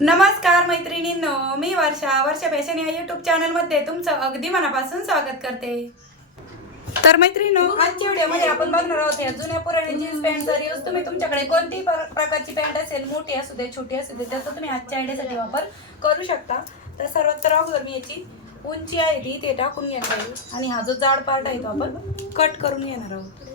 नमस्कार मैत्रिणींनो मी वर्षा. वर्षा फॅशन या युट्यूब चॅनलमध्ये तुमचं अगदी मनापासून स्वागत करते. तर मैत्रिणींनो आजच्या व्हिडिओमध्ये आपण बघणार आहोत या जुन्या पुराणी जीन्स पॅन्टचा यूज तुम्ही तुमच्याकडे कोणतीही प्रकारची पॅन्ट असेल मोठी असू दे छोटी असू दे त्याचा तुम्ही आजच्या आयडियासाठी वापर करू शकता. तर सर्वात तर अगोदर मी याची उंची आहे ती ते टाकून घेणार आहे. आणि हा जो जाड पार्ट आहे तो आपण कट करून घेणार आहोत.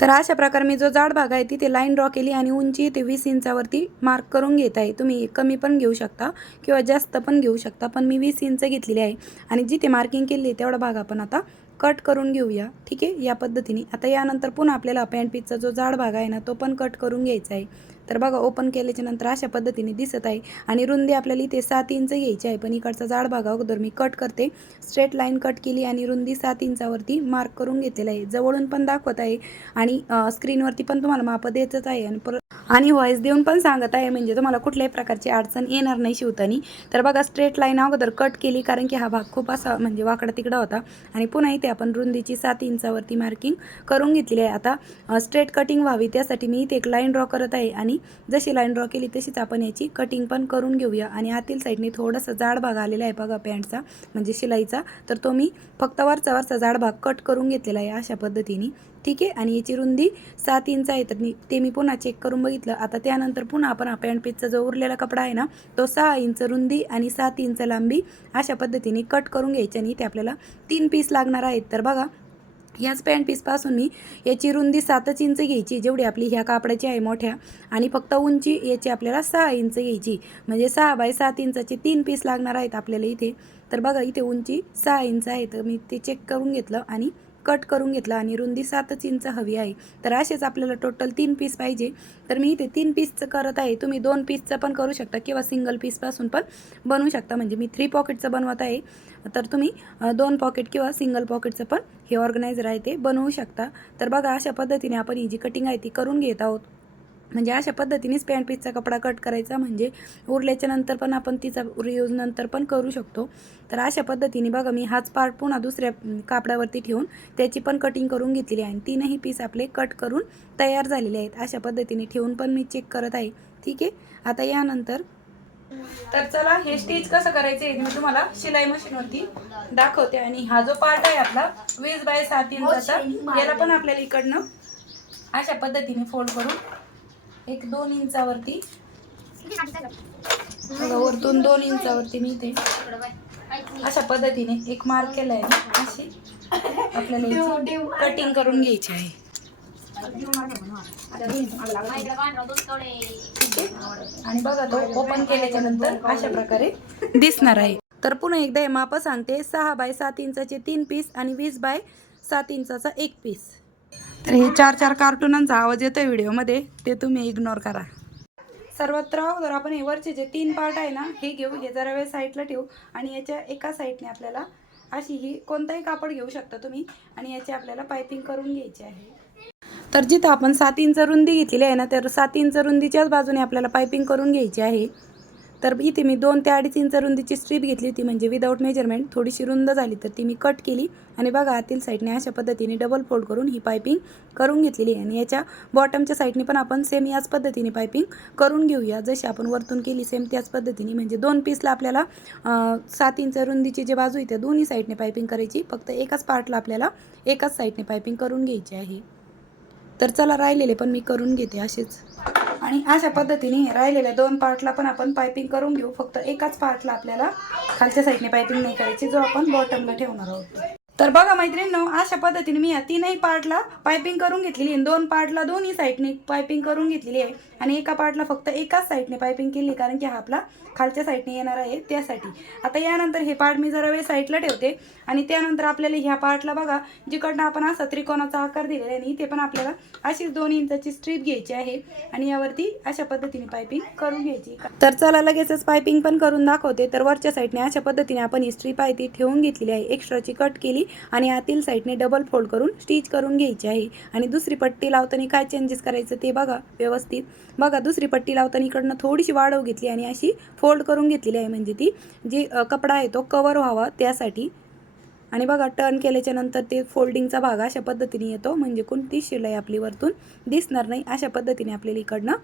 तर अशा प्रकारे मी जो जाड भाग आहे तिथे लाईन ड्रॉ केली आणि उंची ते वीस इंचावरती मार्क करून घेत आहे. तुम्ही कमी पण घेऊ शकता किंवा जास्त पण घेऊ शकता पण मी वीस इंच घेतलेली आहे. आणि जिथे मार्किंग केली आहे तेवढा भाग आपण आता कट करून घेऊया. ठीक आहे? या पद्धतीने. आता यानंतर पुन्हा आपल्याला पॅन्ट पीसचा जो जाड भाग आहे ना तो पण कट करून घ्यायचा आहे. तर बघा ओपन केल्याच्यानंतर अशा पद्धतीने दिसत आहे. आणि रुंदी आपल्याला इथे सात इंच घ्यायची आहे. पण इकडचा जाड भागा अगोदर मी कट करते. स्ट्रेट लाईन कट केली आणि रुंदी सात इंचावरती मार्क करून घेतलेला आहे. जवळून पण दाखवत आहे. आणि स्क्रीनवरती पण तुम्हाला माप द्यायचंच आहे. आणि पर आणि व्हॉइस देऊन पण सांगत आहे म्हणजे तुम्हाला कुठल्याही प्रकारची अडचण येणार नाही शिवतानी. तर बघा स्ट्रेट लाईन अगोदर कट केली कारण की हा भाग खूप असा म्हणजे वाकडा तिकडा होता. आणि पुन्हा इथे आपण रुंदीची सात इंचावरती मार्किंग करून घेतलेली आहे. आता स्ट्रेट कटिंग व्हावी त्यासाठी मी इथे एक लाईन ड्रॉ करत आहे. आणि जशी लाईन ड्रॉ केली तशीच आपण याची कटिंग पण करून घेऊया. आणि आतील साईडने थोडासा जाड भाग आलेला आहे बघा पॅन्टचा म्हणजे शिलाईचा. तर तो मी फक्त वरचा वरचा जाड भाग कट करून घेतलेला आहे अशा पद्धतीने. ठीक आहे? आणि याची रुंदी सात इंच आहे. तर मी ते मी पुन्हा चेक करून बघितलं. आता त्यानंतर पुन्हा आपण हा पॅन्ट पीसचा जो उरलेला कपडा आहे ना तो सहा इंच रुंदी आणि सात इंच लांबी अशा पद्धतीने कट करून घ्यायची आणि इथे आपल्याला तीन पीस लागणार आहेत. तर बघा याच पॅन्ट पीसपासून मी याची रुंदी सातच इंच घ्यायची जेवढी आपली ह्या कापडाची आहे मोठ्या आणि फक्त उंची याची आपल्याला सहा इंच घ्यायची. म्हणजे सहा बाय सात इंचाचे तीन पीस लागणार आहेत आपल्याला इथे. तर बघा इथे उंची सहा इंच आहे. तर मी ते चेक करून घेतलं आणि कट करून घेतला आणि रुंदी सातच इंच हवी आहे. तर असेच आपल्याला टोटल तीन पीस पाहिजे. तर मी इथे तीन पीसचं करत आहे. तुम्ही दोन पीसचं पण करू शकता किंवा सिंगल पीसपासून पण बनवू शकता. म्हणजे मी थ्री पॉकेटचं बनवत आहे. तर तुम्ही दोन पॉकेट किंवा सिंगल पॉकेटचं पण हे ऑर्गनायझर आहे ते बनवू शकता. तर बघा अशा पद्धतीने आपण ही जी कटिंग आहे ती करून घेत आहोत. म्हणजे अशा पद्धतीनेच पॅन्ट पीसचा कपडा कट करायचा म्हणजे उरल्याच्या नंतर पण आपण तिचा रियूज नंतर पण करू शकतो. तर अशा पद्धतीने बघा मी हाच पार्ट पुन्हा दुसऱ्या कापडावरती ठेवून त्याची पण कटिंग करून घेतलेली आहे. आणि तीनही पीस आपले कट करून तयार झालेले आहेत. अशा पद्धतीने ठेवून पण मी चेक करत आहे. ठीक आहे? आता यानंतर तर चला हे स्टिच कसं करायचं आहे मी तुम्हाला शिलाई मशीनवरती दाखवते. आणि हा जो पार्ट आहे आपला वीस बाय सात इंचाचा याला पण आपल्याला इकडनं अशा पद्धतीने फोल्ड करून एक दोन इंचावरती. वरतून दोन इंचावरती मी ते अशा पद्धतीने एक मार्क केला आहे अशी आपल्याला कटिंग करून घ्यायची आहे. आहे आणि बघा तो ओपन केल्याच्यानंतर अशा प्रकारे दिसणार आहे. तर पुन्हा एकदा हे माप सांगते. सहा बाय सात इंचाचे तीन पीस आणि वीस बाय सात इंचाचा एक पीस तर हे चार चार कार्टुनांचा आवाज येतोय व्हिडिओमध्ये ते तुम्ही इग्नोर करा. सर्वत्र अगोदर आपण हे वरचे जे तीन पार्ट आहे ना हे घेऊ हे जरा वेळ साईडला ठेवू आणि याच्या एका साईडने आपल्याला अशी ही कोणताही कापड घेऊ शकता तुम्ही आणि याची आपल्याला पायपिंग करून घ्यायची आहे. तर जिथं आपण सात इंच रुंदी घेतलेली आहे ना तर सात इंच रुंदीच्याच बाजूने आपल्याला पायपिंग करून घ्यायची आहे. तर इथे मी दोन ते अडीच इंच रुंदीची स्ट्रीप घेतली होती म्हणजे विदाऊट मेजरमेंट थोडीशी रुंद झाली तर ती मी कट केली. आणि बघा आतील साईडने अशा पद्धतीने डबल फोल्ड करून ही पायपिंग करून घेतलेली आहे. आणि याच्या बॉटमच्या साईडने पण आपण सेम याच पद्धतीने पायपिंग करून घेऊया. जशी आपण वरतून केली सेम त्याच पद्धतीने. म्हणजे दोन पीसला आपल्याला सात इंच रुंदीची जे बाजू आहे त्या दोन्ही साईडने पायपिंग करायची. फक्त एकाच पार्टला आपल्याला एकाच साईडने पायपिंग करून घ्यायची आहे. तर चला राहिलेले पण मी करून घेते असेच. आणि अशा पद्धतीने राहिलेल्या दोन पार्टला पण आपण पायपिंग करून घेऊ. फक्त एकाच पार्टला आपल्याला खालच्या साईडने पायपिंग नाही करायची जो आपण बॉटमला ठेवणार आहोत. तर बघा मैत्रिणींनो अशा पद्धतीने मी या तीनही पार्टला पायपिंग करून घेतलेली आहे. दोन पार्टला दोन्ही साईडने पायपिंग करून घेतलेली आहे. आणि एका पार्टला फक्त एकाच साईडने पायपिंग केली कारण की हा आपला खालच्या साईडने येणार आहे त्यासाठी. आता यानंतर हे पार्ट मी जरा वेळ साईडला ठेवते. आणि त्यानंतर आपल्याला ह्या पार्टला बघा जिकडनं आपण असा त्रिकोणाचा आकार दिलेला आहे आणि इथे पण आपल्याला अशीच दोन इंचाची स्ट्रीप घ्यायची आहे. आणि यावरती अशा पद्धतीने पायपिंग करून घ्यायची. तर चला लगेचच पायपिंग पण करून दाखवते. तर वरच्या साईडने अशा पद्धतीने आपण ही स्ट्रीप आहे ती ठेवून घेतलेली आहे. एक्स्ट्राची कट केली. आणि आतील साईडने डबल फोल्ड करून स्टिच करून घ्यायची आहे. आणि दुसरी पट्टी लावताना काय चेंजेस करायचं ते बघा व्यवस्थित. बघा दुसरी पट्टी लावताना इकडनं थोडीशी वाढव घेतली आणि अशी फोल्ड करून घेतलेली आहे. म्हणजे ती जी कपडा आहे तो कवर व्हावा त्यासाठी. आणि बघा टर्न केल्याच्यानंतर ते फोल्डिंगचा भाग अशा पद्धतीने येतो. म्हणजे कोणती शिलाई आपली वरतून दिसणार नाही अशा पद्धतीने आपल्याला इकडनं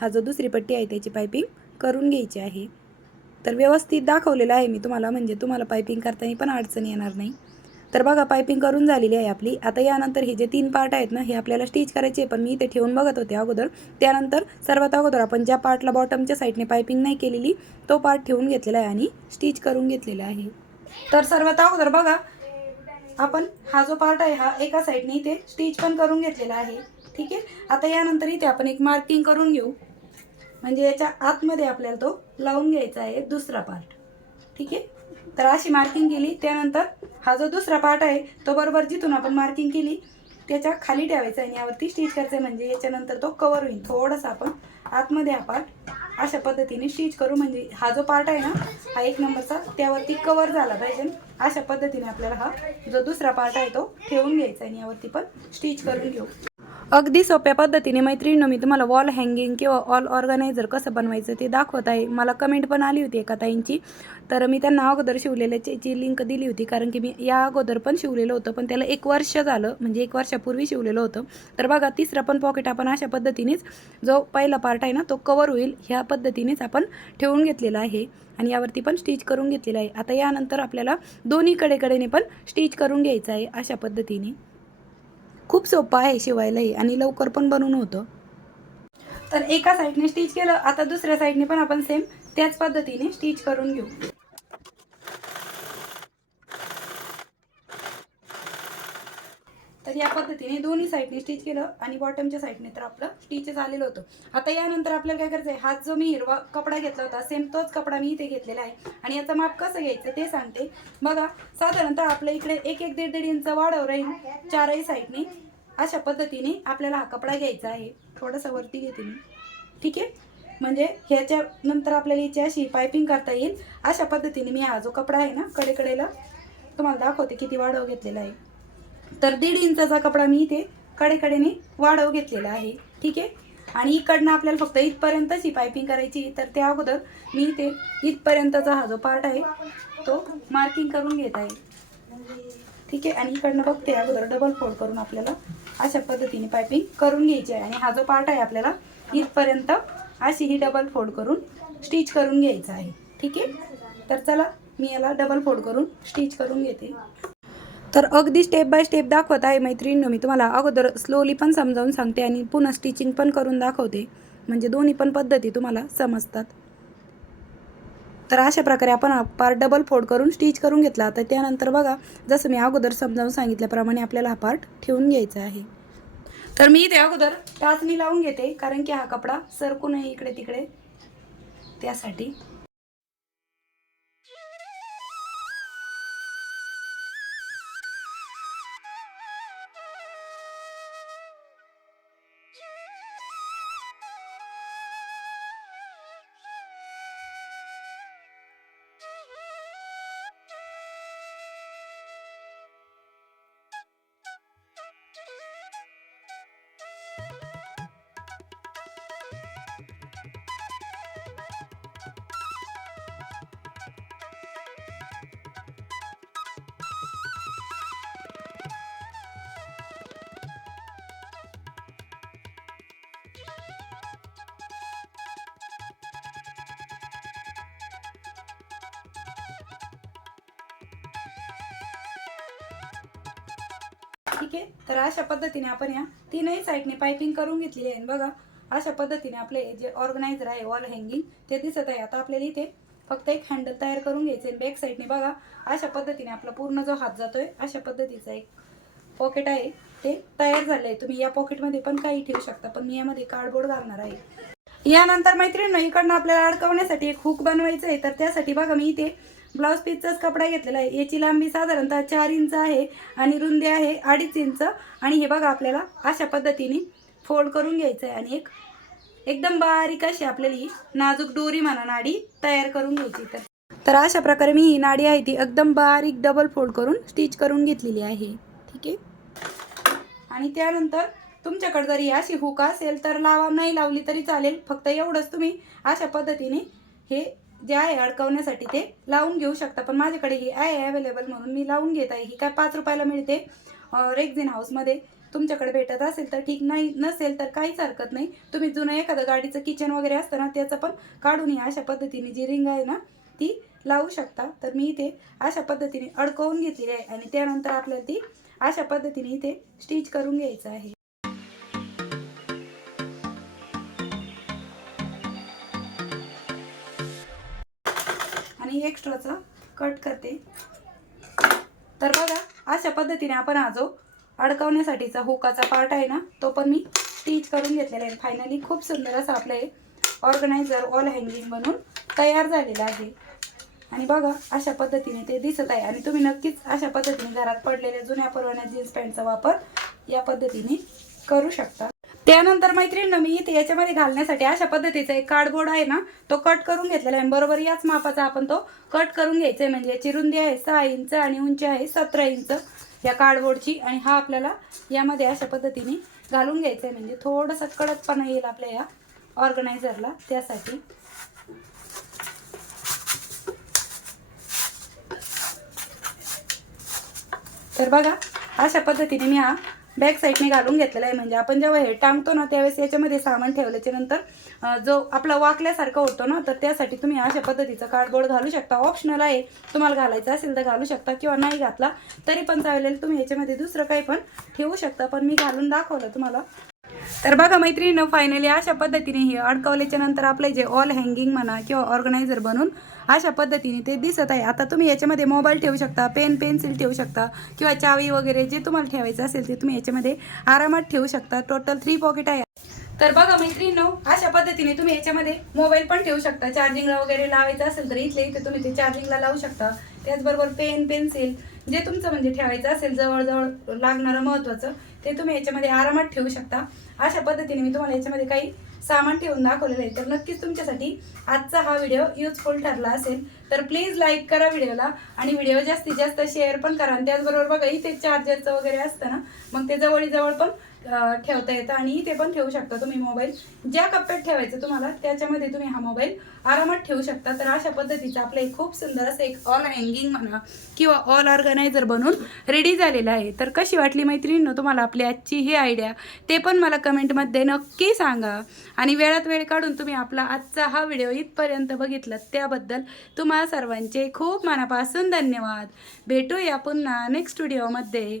हा जो दुसरी पट्टी आहे त्याची पायपिंग करून घ्यायची आहे. तर व्यवस्थित दाखवलेलं आहे मी तुम्हाला. म्हणजे तुम्हाला पायपिंग करताना पण अडचण येणार नाही. तर बघा पायपिंग करून झालेली आहे आपली. आता यानंतर हे जे तीन पार्ट आहेत ना हे आपल्याला स्टिच करायचे आहे. पण मी इथे ठेवून बघत होते अगोदर. त्यानंतर सर्वात अगोदर आपण ज्या पार्टला बॉटमच्या साईडने पायपिंग नाही केलेली तो पार्ट ठेवून घेतलेला आहे आणि स्टिच करून घेतलेला आहे. तर सर्वात अगोदर बघा आपण हा जो पार्ट आहे हा एका साईडने इथे स्टिच पण करून घेतलेला आहे. ठीक आहे? आता यानंतर इथे आपण एक मार्किंग करून घेऊ. म्हणजे याच्या आतमध्ये आपल्याला तो लावून घ्यायचा आहे दुसरा पार्ट ठीक आहे? तर अशी मार्किंग केली. त्यानंतर हा जो दुसरा पार्ट आहे तो बरोबर जिथून आपण मार्किंग केली त्याच्याखाली ठेवायचा आहे आणि यावरती स्टिच करायचं आहे. म्हणजे याच्यानंतर तो कवर होईल. थोडासा आपण आतमध्ये हा पार्ट अशा पद्धतीने स्टिच करू. म्हणजे हा जो पार्ट आहे ना हा एक नंबरचा त्यावरती कवर झाला पाहिजे. अशा पद्धतीने आपल्याला हा जो दुसरा पार्ट आहे तो ठेवून घ्यायचा आहे. आणि यावरती पण स्टिच करून घेऊ. अगदी सोप्या पद्धतीने मैत्रिणीनं मी तुम्हाला वॉल हँगिंग किंवा ऑल ऑर्गनायझर कसं बनवायचं ते दाखवत आहे. मला कमेंट पण आली होती एका ताईंची. तर मी त्यांना अगोदर शिवलेल्याची लिंक दिली होती कारण की मी या अगोदर पण शिवलेलं होतं पण त्याला एक वर्ष झालं म्हणजे एक वर्षापूर्वी शिवलेलं होतं. तर बघा तिसरं पण पॉकेट आपण अशा पद्धतीनेच जो पहिला पार्ट आहे ना तो कवर होईल. ह्या पद्धतीनेच आपण ठेवून घेतलेला आहे आणि यावरती पण स्टिच करून घेतलेलं आहे. आता यानंतर आपल्याला दोन्ही कडेकडेने पण स्टिच करून घ्यायचं आहे अशा पद्धतीने. खूप सोपं आहे शिवायलाही आणि लवकर पण बनवून होतं. तर एका साईडने स्टिच केलं आता दुसऱ्या साईडने पण आपण सेम त्याच पद्धतीने स्टिच करून घेऊ. तर या पद्धतीने दोन्ही साईडने स्टिच केलं आणि बॉटमच्या साईडने तर आपलं स्टिच झालेलं होतं. आता यानंतर आपल्याला काय करायचं आहे हात जो मी हिरवा कपडा घेतला होता सेम तोच कपडा मी इथे घेतलेला आहे. आणि याचं माप कसं घ्यायचं ते सांगते. बघा साधारणतः आपल्या इकडे एक एक दीड दीड इंच वाढव राहील. चारही साईडने अशा पद्धतीने आपल्याला हा कपडा घ्यायचा आहे. थोडासा वरती घेते मी. ठीक आहे? म्हणजे ह्याच्या नंतर आपल्याला याची अशी पायपिंग करता येईल. अशा पद्धतीने मी हा जो कपडा आहे ना कडेकडेला तुम्हाला दाखवते किती वाढव घेतलेला आहे. तर दीड इंचाचा कपडा मी इथे कडेकडेने वाढव घेतलेला आहे. ठीक आहे? आणि इकडनं आपल्याला फक्त इथपर्यंतच ही पायपिंग करायची तर त्या अगोदर मी इथे इथपर्यंतचा हा जो पार्ट आहे तो मार्किंग करून घेत आहे. ठीक आहे? आणि इकडनं बघते अगोदर डबल फोल्ड करून आपल्याला अशा पद्धतीने पायपिंग करून घ्यायची आहे. आणि हा जो पार्ट आहे आपल्याला इथपर्यंत अशी ही डबल फोल्ड करून स्टिच करून घ्यायचा आहे. ठीक आहे? तर चला मी याला डबल फोल्ड करून स्टिच करून घेते. तर अगदी स्टेप बाय स्टेप दाखवत आहे मैत्रिणीनं मी तुम्हाला अगोदर स्लोली पण समजावून सांगते आणि पुन्हा स्टिचिंग पण करून दाखवते. म्हणजे दोन्ही पण पद्धती तुम्हाला समजतात. तर अशा प्रकारे आपण पार पार्ट डबल फोड करून स्टिच करून घेतला. तर त्यानंतर बघा जसं मी अगोदर समजावून सांगितल्याप्रमाणे आपल्याला हा पार्ट ठेवून घ्यायचा आहे. तर मी इथे अगोदर टाचणी लावून घेते कारण की हा कपडा सरकू नये इकडे तिकडे त्यासाठी. ठीक आहे? तर अशा पद्धतीने आपण या तीनही साईडने पायपिंग करून घेतलेली आहे. बघा अशा पद्धतीने आपले जे ऑर्गनायझर आहे वॉल हँगिंग ते दिसत आहे. आता आपल्याला इथे फक्त एक हँडल तयार करून घ्यायचे बॅक साईडने बघा अशा पद्धतीने आपला पूर्ण जो हात जातोय अशा पद्धतीचा एक पॉकेट आहे. ते तयार झालं आहे तुम्ही या पॉकेटमध्ये पण काही ठेवू शकता पण मी यामध्ये कार्डबोर्ड घालणार आहे. यानंतर मैत्रिणी इकडनं आपल्याला अडकवण्यासाठी एक हुक बनवायचं आहे. तर त्यासाठी बघा मी इथे ब्लाऊज पीसचाच कपडा घेतलेला आहे. याची लांबी साधारणतः चार इंच आहे आणि रुंदी आहे अडीच इंच. आणि हे बघा आपल्याला अशा पद्धतीने फोल्ड करून घ्यायचं आहे आणि एक एकदम बारीक अशी आपल्याला ही नाजूक डोरी म्हणा नाडी तयार करून घ्यायची तर तर अशा प्रकारे मी ही नाडी आहे ती एकदम बारीक डबल फोल्ड करून स्टिच करून घेतलेली आहे. ठीक आहे? आणि त्यानंतर तुमच्याकडे जरी अशी हुक असेल तर लावा नाही लावली तरी चालेल. फक्त एवढंच तुम्ही अशा पद्धतीने हे जे आहे अडकवण्यासाठी ते लावून घेऊ शकता. पण माझ्याकडे ही आहे अवेलेबल म्हणून मी लावून घेत आहे. ही काय पाच रुपयाला मिळते? रेक्झिन हाऊसमध्ये तुमच्याकडे भेटत असेल तर ठीक. नाही नसेल तर काहीच हरकत नाही. तुम्ही जुनं एखादं गाडीचं किचन वगैरे असतं ना त्याचं पण काढून या. अशा पद्धतीने जी रिंग आहे ना ती लावू शकता. तर मी इथे अशा पद्धतीने अडकवून घेतलेली आहे. आणि त्यानंतर आपल्याला ती अशा पद्धतीने इथे स्टिच करून घ्यायचं आहे. एक्स्ट्राचा कट करते. तर बघा अशा पद्धतीने आपण हा जो अडकवण्यासाठीचा हुकाचा पार्ट आहे ना तो पण मी स्टिच करून घेतलेला आहे. फायनली खूप सुंदर असं आपलं हे ऑर्गनायझर ऑल हँगिंग बनून तयार झालेलं आहे. आणि बघा अशा पद्धतीने ते दिसत आहे. आणि तुम्ही नक्कीच अशा पद्धतीने घरात पडलेल्या जुन्या परवान्या जीन्स पॅन्टचा वापर या पद्धतीने करू शकता. त्यानंतर मैत्रिणीनं मी इथे याच्यामध्ये घालण्यासाठी अशा पद्धतीचा एक कार्डबोर्ड आहे ना तो कट करून घेतलेला आहे. बरोबर याच मापाचा आपण तो कट करून घ्यायचा आहे म्हणजे याची रुंदी आहे सहा इंच आणि उंची आहे सतरा इंच या कार्डबोर्डची आणि हा आपल्याला यामध्ये अशा पद्धतीने घालून घ्यायचा आहे म्हणजे थोडंसं कडकपणा येईल आपल्या या ऑर्गनायझरला त्यासाठी. तर बघा अशा पद्धतीने मी हा बॅक साईडने घालून घेतलेला आहे. म्हणजे आपण जेव्हा हे टांगतो ना त्यावेळेस याच्यामध्ये सामान ठेवल्याच्या नंतर जो आपला वाकल्यासारखा होतो ना तर त्यासाठी तुम्ही अशा पद्धतीचा कार्डबोर्ड घालू शकता. ऑप्शनल आहे. तुम्हाला घालायचं असेल तर घालू शकता किंवा नाही घातला तरी पण चालेल. तुम्ही याच्यामध्ये दुसरं काही पण ठेवू शकता. पण मी घालून दाखवलं तुम्हाला. तर बघा मैत्रिणीनं फायनली अशा पद्धतीने हे अडकवल्याच्या नंतर आपले जे ऑल हँगिंग म्हणा किंवा ऑर्गनायझर बनून अशा पद्धतीने ते दिसत आहे. आता तुम्ही याच्यामध्ये मोबाईल ठेवू शकता पेन पेन्सिल ठेवू शकता किंवा चावी वगैरे जे तुम्हाला ठेवायचं असेल ते तुम्ही याच्यामध्ये आरामात ठेवू शकता. टोटल थ्री पॉकेट आहे. तर बघा मैत्रिणीनो अशा पद्धतीने तुम्ही याच्यामध्ये मोबाईल पण ठेवू शकता. चार्जिंगला वगैरे लावायचं असेल तर इथले इथे तुम्ही ते चार्जिंगला लावू शकता. त्याचबरोबर पेन पेन्सिल जे तुमचं म्हणजे ठेवायचं असेल जवळजवळ लागणारं महत्त्वाचं ते तुम्ही याच्यामध्ये आरामात ठेवू शकता. अशा पद्धतीने मी तुम्हाला याच्यामध्ये काही सामान ठेवून दाखवलेलं आहे. तर नक्कीच तुमच्यासाठी आजचा हा व्हिडिओ युजफुल ठरला असेल. तर प्लीज लाईक करा व्हिडिओला आणि व्हिडिओ जास्तीत जास्त शेअर पण करा. आणि त्याचबरोबर बघा इथे चार्जरचं वगैरे असतं ना मग ते जवळजवळ पण ठेवता येतं आणि ते पण ठेवू शकता तुम्ही मोबाईल. ज्या कप्प्यात ठेवायचं तुम्हाला त्याच्यामध्ये तुम्ही हा मोबाईल आरामात ठेवू शकता. तर अशा पद्धतीचं आपलं एक खूप सुंदर असं एक ऑल हँगिंग म्हणा किंवा ऑल ऑर्गनायझर बनून रेडी झालेलं आहे. तर कशी वाटली मैत्रिणींनो तुम्हाला आपली आजची ही आयडिया ते पण मला कमेंटमध्ये नक्की सांगा. आणि वेळात वेळ काढून तुम्ही आपला आजचा हा व्हिडिओ इथपर्यंत बघितला त्याबद्दल तुम्हा सर्वांचे खूप मनापासून धन्यवाद. भेटूया पुन्हा नेक्स्ट व्हिडिओमध्ये